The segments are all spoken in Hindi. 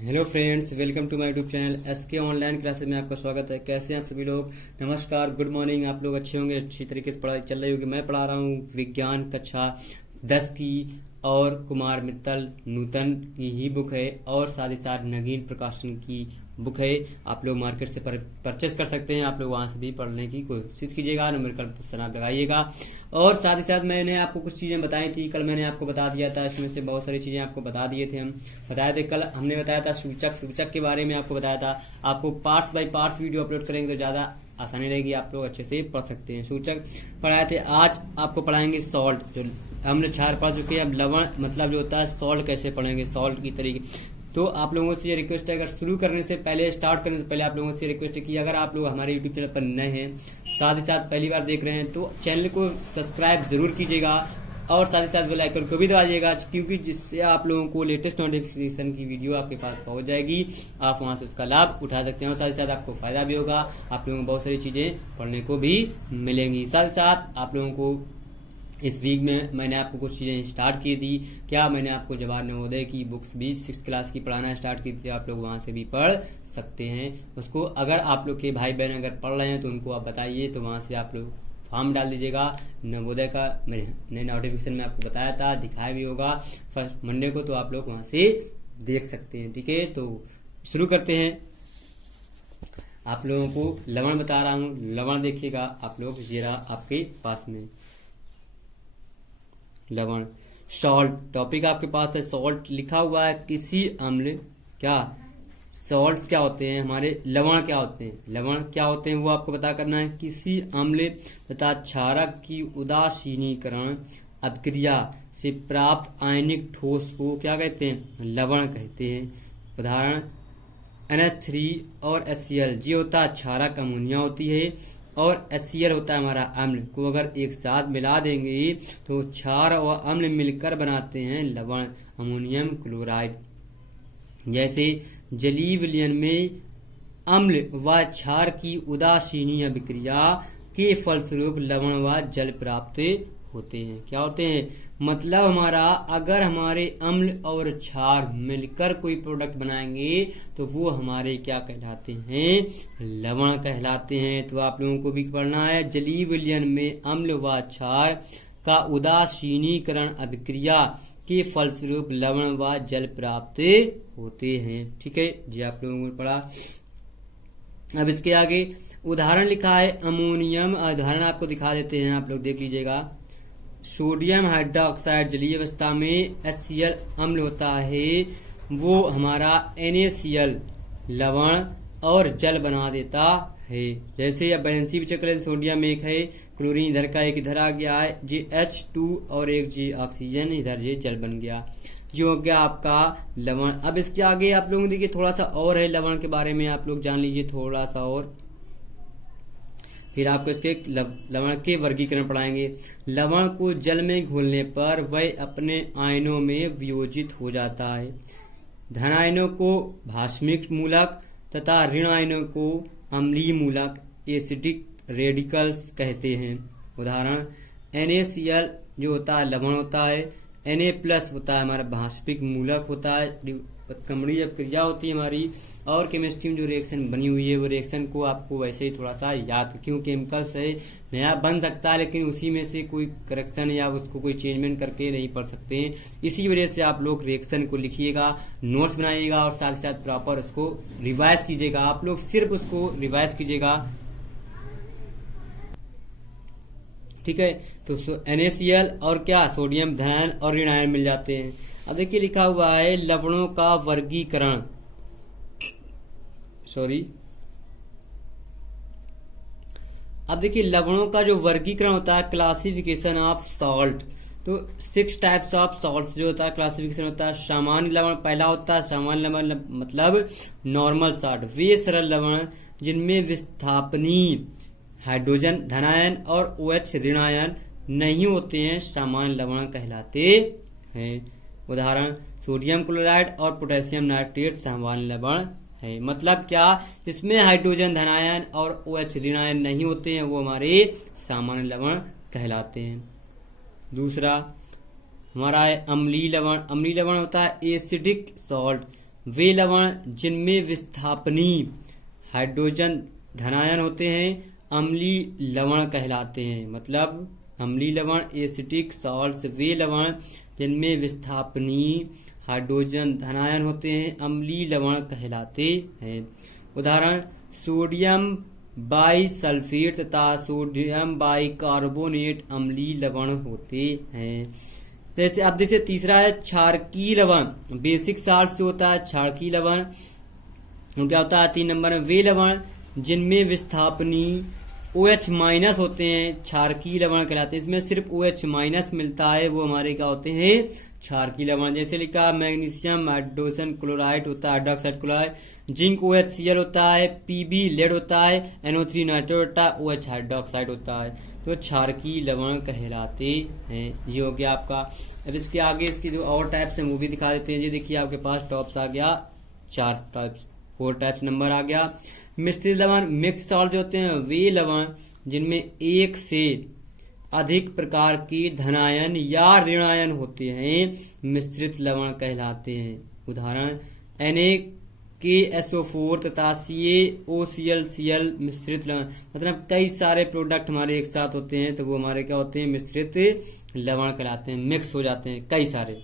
Hello friends, welcome to my YouTube channel SK online classes में आपका स्वागत है। कैसे हैं आप सभी लोग? नमस्कार, गुड मॉर्निंग। आप लोग अच्छे होंगे, अच्छी तरीके से पढ़ाई चल रही होगी। मैं पढ़ा रहा हूँ विज्ञान कक्षा 10 की और कुमार मित्तल नूतन की ही बुक है और साथ ही साथ नगीन प्रकाशन की बुक है। आप लोग मार्केट से परचेस कर सकते हैं। आप लोग वहां से भी पढ़ने की कोशिश कीजिएगा, न्यूमेरिकल क्वेश्चन आप लगाइएगा। और साथ ही साथ मैंने आपको कुछ चीजें बताई थी, कल मैंने आपको बता दिया था। इसमें से बहुत सारी चीजें आपको बता दिए थे, हम बताए थे। कल हमने बताया था सूचक के बारे में आपको बताया था। आपको parts by parts video upload करेंगे तो ज्यादा आसानी रहेगी, आप लोग अच्छे से पढ़ सकते हैं। सूचक पढ़ाए थे। आज आपको पढ़ाएंगे सॉल्ट, जो हमने 4 पढ़ चुके हैं। अब लवण मतलब जो होता है सॉल्ट कैसे पढ़ेंगे, सॉल्ट की तरीके। तो आप लोगों से ये रिक्वेस्ट है, अगर शुरू करने से पहले, स्टार्ट करने से पहले आप लोगों से रिक्वेस्ट है कि अगर आप लोग हमारे यूट्यूब चैनल पर नए हैं, साथ ही साथ पहली बार देख रहे हैं, तो चैनल को सब्सक्राइब जरूर कीजिएगा और साथ ही साथ बेल आइकन को भी दबाइएगा, क्योंकि जिससे आप लोगों को लेटेस्ट नोटिफिकेशन की वीडियो आपके पास पहुंच जाएगी। आप वहां से उसका लाभ उठा सकते हैं और साथ ही साथ आपको फायदा भी होगा। आप लोगों को बहुत सारी चीजें पढ़ने को भी मिलेंगी। साथ ही साथ आप लोगों को इस वीक में मैंने आपको कुछ चीजें स्टार्ट की थी। क्या मैंने आपको जवाहर नवोदय की बुक्स भी 6th क्लास की पढ़ाना स्टार्ट की थी। आप लोग वहां से भी पढ़ सकते हैं उसको। अगर आप लोग के भाई बहन अगर पढ़ रहे हैं तो उनको आप बताइए, तो वहां से आप लोग फॉर्म डाल दीजिएगा नवोदय का। मैंने नोटिफिकेशन में आपको बताया था, दिखाया भी होगा फर्स्ट मंडे को, तो आप लोग वहां से देख सकते हैं। ठीक है, तो शुरू करते हैं। आप लोगों को लवण बता रहा हूँ, लवण देखिएगा आप लोग, जरा आपके पास में लवण। सॉल्ट टॉपिक आपके पास है, सॉल्ट लिखा हुआ है। किसी अम्ल क्या, सॉल्ट्स क्या होते हैं हमारे, लवण क्या होते हैं, लवण क्या होते हैं वो आपको पता करना है। किसी अम्ल तथा क्षारक की उदासीनीकरण अभिक्रिया से प्राप्त आयनिक ठोस को क्या कहते हैं, लवण कहते हैं। उदाहरण NH3 और HCl, जी होता है क्षारक, अमोनिया होती है, और HCl होता है हमारा अम्ल। को अगर एक साथ मिला देंगे तो क्षार और अम्ल मिलकर बनाते हैं लवण, अमोनियम क्लोराइड। जैसे जलीय विलयन में अम्ल व क्षार की उदासीनी अभिक्रिया के फलस्वरूप लवण व जल प्राप्त होते हैं। क्या होते हैं, मतलब हमारा अगर हमारे अम्ल और क्षार मिलकर कोई प्रोडक्ट बनाएंगे तो वो हमारे क्या कहलाते हैं, लवण कहलाते हैं। तो आप लोगों को भी पढ़ना है, जलीय विलयन में अम्ल व क्षार का उदासीनीकरण अभिक्रिया के फलस्वरूप लवण व जल प्राप्त होते हैं। ठीक है जी, आप लोगों को पढ़ा। अब इसके आगे उदाहरण लिखा है अमोनियम। उदाहरण आपको दिखा देते हैं, आप लोग देख लीजिएगा। सोडियम हाइड्रोक्साइड जलीय अवस्था में HCl अम्ल होता है, वो हमारा NaCl लवण और जल बना देता है। जैसे अब बैलेंसी भी चेक करें, सोडियम एक है, क्लोरीन इधर का एक इधर आ गया है, जी H2 और एक जी ऑक्सीजन, इधर ये जल बन गया, जो हो गया आपका लवण। अब इसके आगे आप लोगों देखिए थोड़ा सा और है लवण के बारे में, आप लोग जान लीजिए थोड़ा सा और, फिर आपको इसके लवण के वर्गीकरण पढ़ाएंगे। लवण को जल में घोलने पर वह अपने आयनों में वियोजित हो जाता है। धन आयनों को भास्मिक मूलक तथा ऋण आयनों को अम्लीय मूलक, एसिडिक रेडिकल्स कहते हैं। उदाहरण NaCl जो होता है लवण होता है, Na+ होता है हमारा भास्मिक मूलक होता है, कमणीय क्रिया होती है हमारी। और केमिस्ट्री में जो रिएक्शन बनी हुई है वो रिएक्शन को आपको वैसे ही थोड़ा सा याद, क्यों केमिकल से नया बन सकता है लेकिन उसी में से कोई करेक्शन या उसको कोई चेंजमेंट करके नहीं पढ़ सकते हैं। इसी वजह से आप लोग रिएक्शन को लिखिएगा, नोट्स बनाइएगा और साथ ही साथ प्रॉपर उसको रिवाइज कीजिएगा। आप लोग सिर्फ उसको रिवाइज कीजिएगा, ठीक है। तो NaCl और क्या, सोडियम धनायन और ऋण आयन मिल जाते हैं। अब देखिए लिखा हुआ है लवणों का वर्गीकरण, अब देखिए लवणों का जो वर्गीकरण होता है, क्लासिफिकेशन ऑफ सॉल्ट। तो 6 टाइप्स ऑफ सॉल्ट्स जो होता है क्लासिफिकेशन होता है। सामान्य लवण पहला होता है, सामान्य लवण मतलब नॉर्मल सॉल्ट, वे सरल लवण जिनमें विस्थापनीय हाइड्रोजन धनायन और OH ऋणायन नहीं होते हैं, सामान्य लवण कहलाते हैं। उदाहरण सोडियम क्लोराइड और पोटेशियम नाइट्रेट सामान्य लवण है। मतलब क्या, इसमें हाइड्रोजन धनायन और OH ऋणायन नहीं होते हैं, वो हमारे सामान्य लवण कहलाते हैं। दूसरा हमारा है अम्लीय लवण। अम्लीय लवण होता है एसिडिक सॉल्ट, वे लवण जिनमें विस्थापनीय हाइड्रोजन धनायन होते हैं अम्लीय लवण कहलाते हैं। मतलब अम्लीय लवण एसिटिक सॉल्ट्स वे लवण जिनमें विस्थापनीय हाइड्रोजन धनायन होते हैं अम्लीय लवण कहलाते हैं। उदाहरण सोडियम बाइसल्फेट तथा सोडियम बाइकार्बोनेट अम्लीय लवण होते हैं। जैसे अब देखिए तीसरा है क्षारकीय लवण, बेसिक साल्ट से होता है क्षारकीय लवण। क्या होता है 3 नंबर में वे लवण जिनमें विस्थापनीय OH माइनस होते हैं क्षारकीय लवण कहलाते हैं। इसमें सिर्फ OH माइनस मिलता है, वो हमारे क्या होते हैं क्षारकीय लवण। जैसे लिखा मैग्नीशियम हाइड्रोजन क्लोराइड होता है हाइड्रोक्साइड क्लोराइड, जिंक OHCl होता है, Pb लेड होता है, NO3 नाइट्रेट होता है, OH हाइड्रोक्साइड होता है, तो क्षारकीय लवण कहलाते हैं। ये हो गया आपका। अब इसके आगे इसकी जो और टाइप्स हैं वो भी दिखा देते हैं। ये देखिए आपके पास टॉप्स आ गया 4 टाइप्स नंबर आ गया। मिश्रित लवण मिक्स सॉल्ट जो होते हैं वे लवण जिनमें एक से अधिक प्रकार के धनायन या ऋणायन होते हैं मिश्रित लवण कहलाते हैं। उदाहरण NaKSO4 तथा CaOClCl मिश्रित लवण, मतलब कई सारे प्रोडक्ट हमारे एक साथ होते हैं तो वो हमारे क्या होते हैं मिश्रित लवण कहलाते हैं, मिक्स हो जाते हैं कई सारे।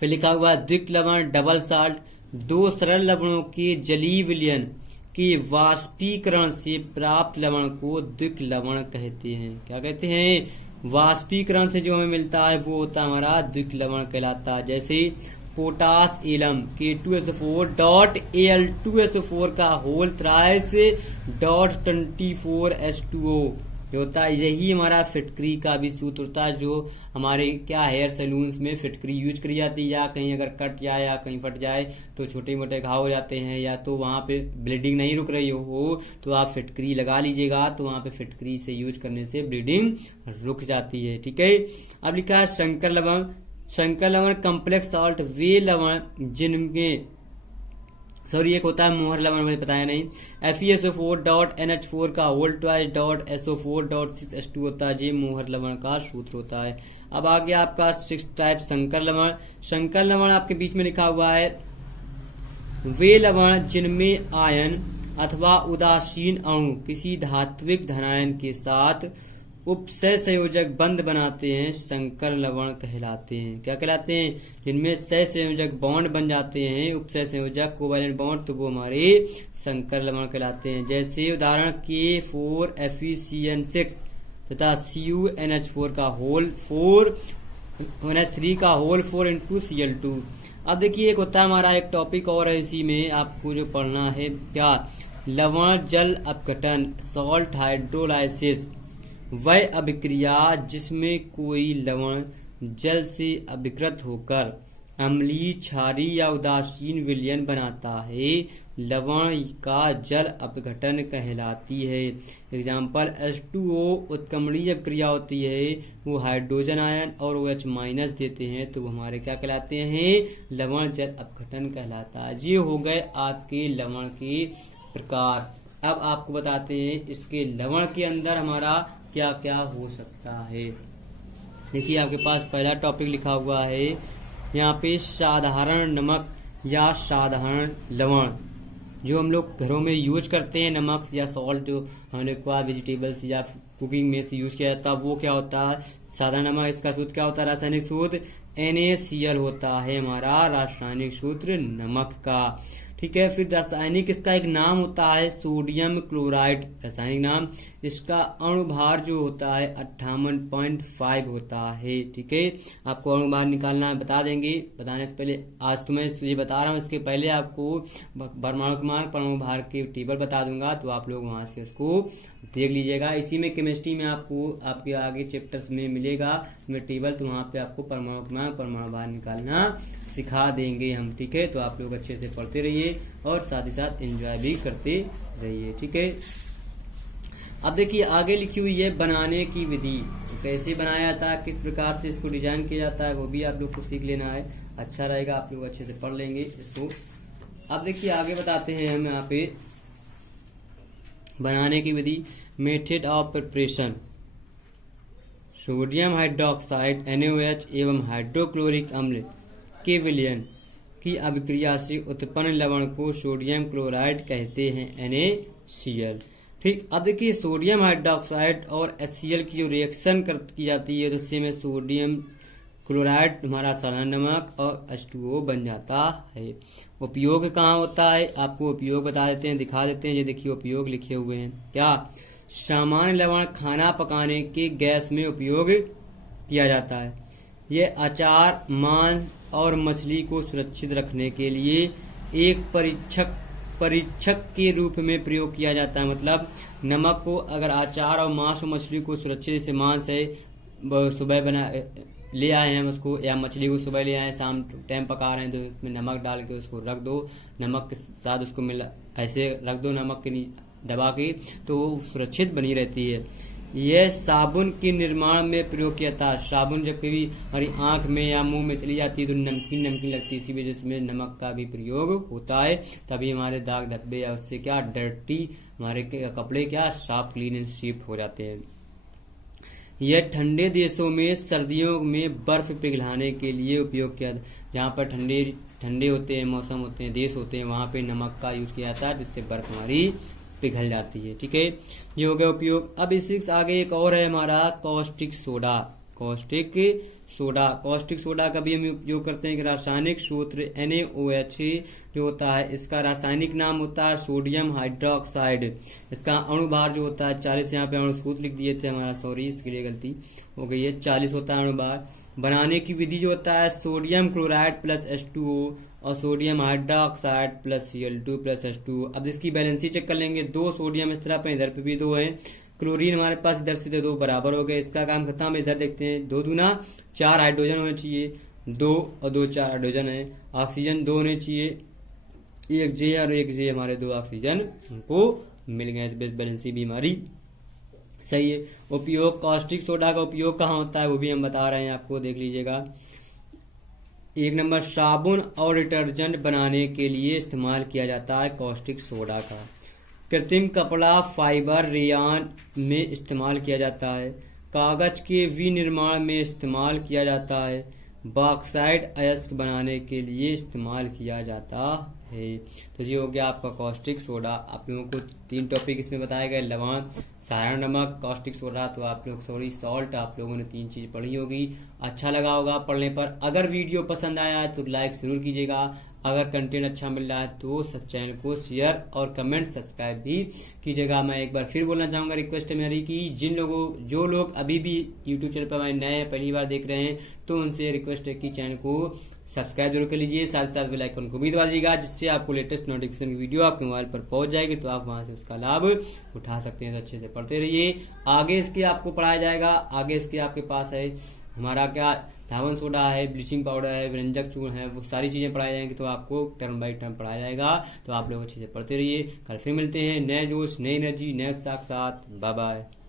फिर लिखा हुआ द्विक लवण डबल साल्ट, 2 सरल लवणों के जलीय विलयन के वाष्पीकरण से प्राप्त लवण को द्विक लवण कहते हैं। क्या कहते हैं वाष्पीकरण से जो हमें मिलता है वो होता है हमारा द्विक लवण कहलाता है। जैसे potash alum K2SO4 dot Al2SO4 का होल थ्राइस डॉट 24 H2O होता है। यही हमारा फिटकरी का भी सूत्र होता है जो हमारे क्या हेयर सैलून्स में फिटकरी यूज करी जाती है, या कहीं अगर कट जाए या कहीं फट जाए तो छोटे मोटे घाव हो जाते हैं, या तो वहां पे ब्लीडिंग नहीं रुक रही हो तो आप फिटकरी लगा लीजिएगा, तो वहां पे फिटकरी से यूज करने से ब्लीडिंग रुक जाती है। ठीक है। अब लिखा है शंकर लवण, शंकर लवण कम्प्लेक्स सॉल्ट वे लवण जिनमें एक होता है मोहर लवण, मुझे बताया नहीं, FeSO4 डॉट NH4 का whole twice dot SO4 dot 6H2 होता है, ये मोहर लवण का सूत्र होता है। अब आगे आपका 6 टाइप शंकर लवण। शंकर लवण आपके बीच में लिखा हुआ है वे लवण जिनमें आयन अथवा उदासीन अणु किसी धात्विक धनायन के साथ उपसय संयोजक बंध बनाते हैं शंकर लवण कहलाते हैं। क्या कहलाते हैं जिनमें सह संयोजक बॉन्ड बन जाते हैं उपसय संयोजक कोवैलेंट बॉन्ड, तो वो हमारे शंकर लवण कहलाते हैं। जैसे उदाहरण K4FeCN6 तथा CuNH4 का होल 4 NH3 का होल 4 इंटू Cl2। अब देखिए एक होता है हमारा एक टॉपिक और है इसी में आपको जो पढ़ना है, क्या लवण जल अपघटन सॉल्ट हाइड्रोलाइसिस वह अभिक्रिया जिसमें कोई लवण जल से अभिकृत होकर अम्लीय क्षारीय या उदासीन विलयन बनाता है, लवण का जल अपघटन कहलाती है। एग्जाम्पल H2O उत्क्रमणीय अभिक्रिया होती है, वो हाइड्रोजन आयन और OH माइनस देते हैं तो वो हमारे क्या कहलाते हैं लवण जल अपघटन कहलाता है। ये हो गए आपके लवण के प्रकार। अब आपको बताते हैं इसके लवण के अंदर हमारा क्या क्या हो सकता है। देखिए आपके पास पहला टॉपिक लिखा हुआ है यहाँ पे साधारण नमक या साधारण लवण, जो हम लोग घरों में यूज करते हैं नमक या सॉल्ट जो हमने को वेजिटेबल्स या कुकिंग में से यूज किया जाता है, वो क्या होता है साधारण नमक। इसका सूत्र क्या होता है रासायनिक सूत्र NaCl होता है हमारा रासायनिक सूत्र नमक का। ठीक है। फिर रासायनिक इसका एक नाम होता है सोडियम क्लोराइड रासायनिक नाम, इसका अणुभार जो होता है 58.5 होता है। ठीक है। आपको अणुभार निकालना है बता देंगे, बताने से पहले आज तो मैं ये बता रहा हूँ, इसके पहले आपको परमाणु क्रमांक परमाणु भार के टेबल बता दूंगा तो आप लोग वहां से उसको देख लीजिएगा। इसी में केमिस्ट्री में आपको आपके आगे चैप्टर्स में मिलेगा टेबल, तो वहां पे आपको परमाणु क्रमांक परमाणु भार निकालना सिखा देंगे हम। ठीक है। तो आप लोग अच्छे से पढ़ते रहिए और साथ ही साथ एंजॉय भी करते रहिए। ठीक है। अब देखिए आगे लिखी हुई है बनाने की विधि, तो कैसे बनाया जाता है किस प्रकार से इसको डिजाइन किया जाता है वो भी आप लोग को सीख लेना है, अच्छा रहेगा, आप लोग अच्छे से पढ़ लेंगे इसको। अब देखिए आगे बताते हैं हम यहाँ पे बनाने की विधि। Method of preparation, sodium hydroxide NaOH एवं हाइड्रोक्लोरिक अम्ल के विलयन की अभिक्रिया से उत्पन्न लवण को सोडियम क्लोराइड कहते हैं, NaCl। ठीक, अब देखिए सोडियम हाइड्रोक्साइड और HCl की जो रिएक्शन की जाती है तो उससे में सोडियम क्लोराइड हमारा साधारण नमक और H2O बन जाता है। उपयोग कहाँ होता है, आपको उपयोग बता देते हैं, दिखा देते हैं। ये देखिए उपयोग लिखे हुए हैं। क्या? सामान्य लवण खाना पकाने के गैस में उपयोग किया जाता है। ये अचार, मांस और मछली को सुरक्षित रखने के लिए एक परीक्षक के रूप में प्रयोग किया जाता है। मतलब नमक को अगर अचार और मांस और मछली को सुरक्षित, जैसे मांस है सुबह बना ले आए हैं उसको, या मछली को सुबह ले आए हैं, शाम टाइम पका रहे हैं तो उसमें नमक डाल के उसको रख दो, नमक के साथ उसको मिला ऐसे रख दो नमक के दबा के, तो वो सुरक्षित बनी रहती है। यह साबुन के निर्माण में प्रयोग किया था। साबुन जब कभी हमारी आंख में या मुंह में चली जाती है तो नमकीन नमकीन लगती है, इसी वजह से नमक का भी प्रयोग होता है। तभी हमारे दाग धब्बे या उससे क्या डर्टी हमारे कपड़े क्या साफ क्लीन एंड स्वीप हो जाते हैं। यह ठंडे देशों में सर्दियों में बर्फ पिघलाने के लिए उपयोग किया, जहाँ पर ठंडे होते हैं मौसम होते हैं देश होते हैं वहां पे नमक का यूज किया जाता है, जिससे बर्फ हमारी पिघल जाती है। ठीक है, ये हो गया उपयोग। अब इससे आगे एक और है हमारा कॉस्टिक सोडा। कॉस्टिक सोडा का भी हम उपयोग करते हैं कि रासायनिक सूत्र NaOH जो होता है, इसका रासायनिक नाम होता है सोडियम हाइड्रोक्साइड। इसका अणुभार जो होता है 40, यहाँ पे अणु सूत्र लिख दिए थे हमारा, सॉरी इसके लिए गलती हो गई है, 40 होता है अणुभार। बनाने की विधि जो होता है सोडियम क्लोराइड प्लस H2O और sodium hydroxide plus Cl2 plus H2O। अब इसकी बैलेंसी चेक कर लेंगे, 2 सोडियम इस तरह पे, इधर पे भी 2 है, क्लोरीन हमारे पास इधर से 2 बराबर हो गए, इसका काम खत्म। इधर देखते हैं 2 दूना 4 हाइड्रोजन होने चाहिए, 2 और 2 4 हाइड्रोजन है। ऑक्सीजन 2 होने चाहिए, 1 J और 1 J हमारे 2 ऑक्सीजन हमको मिल गए। इस बैलेंसी भी हमारी सही है। उपयोग कॉस्टिक सोडा का उपयोग कहाँ होता है वो भी हम बता रहे हैं आपको, देख लीजिएगा। 1 नंबर साबुन और डिटर्जेंट बनाने के लिए इस्तेमाल किया जाता है कॉस्टिक सोडा का। कृत्रिम कपड़ा फाइबर रेयान में इस्तेमाल किया जाता है। कागज के विनिर्माण में इस्तेमाल किया जाता है। बॉक्साइड अयस्क बनाने के लिए इस्तेमाल किया जाता है। तो ये हो गया आपका कॉस्टिक सोडा। आप लोगों को 3 टॉपिक इसमें बताए गए, लवण, साधारण नमक, कॉस्टिक सोडा। तो आप लोग सॉरी सॉल्ट, आप लोगों ने 3 चीज पढ़ी होगी, अच्छा लगा होगा पढ़ने पर। अगर वीडियो पसंद आया तो लाइक जरूर कीजिएगा। अगर कंटेंट अच्छा मिल रहा है तो सब चैनल को शेयर और कमेंट सब्सक्राइब भी कीजिएगा। मैं एक बार फिर बोलना चाहूंगा, रिक्वेस्ट है मेरी कि जो लोग अभी भी यूट्यूब चैनल पर हमारे नए पहली बार देख रहे हैं तो उनसे रिक्वेस्ट है कि चैनल को सब्सक्राइब जरूर कर लीजिए, साथ साथ बेल आइकन को भी दबा दीजिएगा, जिससे आपको लेटेस्ट नोटिफिकेशन की वीडियो आपके मोबाइल पर पहुंच जाएगी, तो आप वहां से उसका लाभ उठा सकते हैं। तो अच्छे से पढ़ते रहिए। आगे इसके आपको पढ़ाया जाएगा, आगे इसके आपके पास है हमारा क्या धावन सोडा है, ब्लीचिंग पाउडर है, व्यंजक चूर्ण है, वो सारी चीजें पढ़ाई जाएंगी। तो आपको टर्म बाई टर्म पढ़ाया जाएगा। तो आप लोग अच्छे से पढ़ते रहिए। कल फिर मिलते हैं नए जोश, नई एनर्जी, नए उत्साह के साथ। Bye bye.